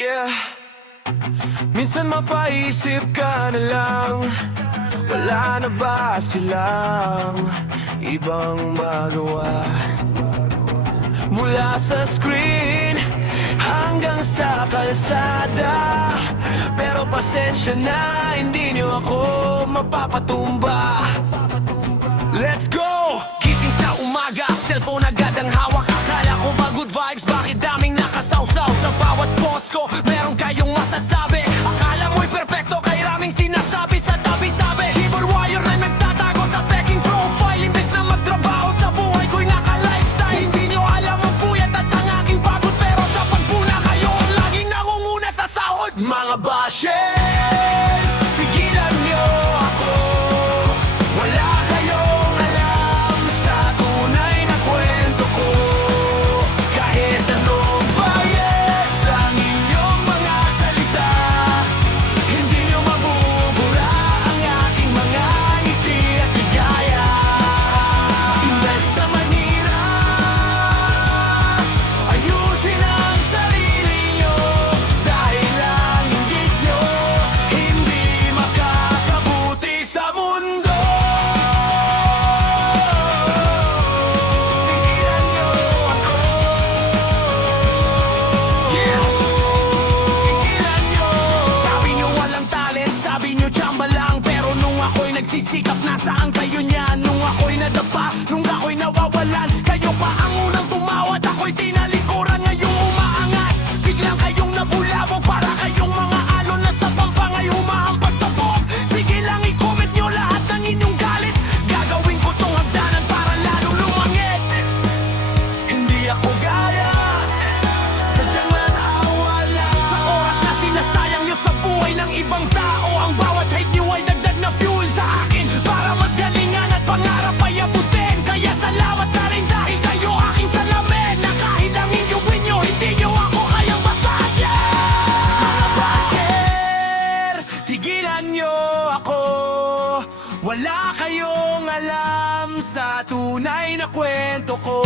Yeah. Minsan mapaisip ka na lang, wala na ba silang ibang magawa? Mula sa screen hanggang sa kalsada, pero pasensya na, hindi niyo ako mapapatumba. Let's go! Gising sa umaga, cellphone agad ang hawak. Akala ko ba good vibes, bakit daming nakasawsaw? Sa bawat post ko, meron kayong masasabi. Akala mo'y perfecto, kay raming sinasabi sa tabi-tabi. Keyboard wire na nagtatago sa peking profile. Imbes na magtrabaho sa buhay ko'y naka-lifestyle. Hindi nyo alam ang puyat at ang aking pagod, pero sa pagpuna kayo ang laging nangunguna sa sahod. Mga basher, tigilan nyo ako. Wala kayong alam sa tunay na kwento ko. Kahit anong bayad ang inyong mga salita, hindi nyo mabubura ang aking mga ngiti at ligaya. Imbes na manira, ayusin ang sarili nyo. Dahil ang inggit nyo hindi makakabuti sa mundo. Tigilan nyo ako. Yeah. Tigilan nyo. Sabi nyo walang talent, sabi nyo tsamba lang. Pero nung ako'y nagsisikap, nasaan kayo niyan? Nung ako'y nadapa, nung ako'y nawawalan, kayo pa ang unang tumawad. Ako'y tinalikuran, ngayong umaangat. Biglang kayong nabulabog, para kayong mga alon na sa pampangay humahampas sa buhok. Sige lang, i-comment nyo lahat ng inyong galit. Gagawin ko tong hagdanan para lalo lumangit. Hindi ako gaya, sadyang nanawa lang. Sa oras na sinasayang nyo sa buhay ng ibang tao, ang bawat hate nyo ay dagdag na fuel sa akin, para mas galingan at pangarap ay abutin. Kaya salamat na rin dahil kayo aking salamin, na kahit ang inyong win nyo, hindi nyo ako kayang basagin. Mga basher, tigilan nyo ako. Wala kayong alam sa tunay na kwento ko.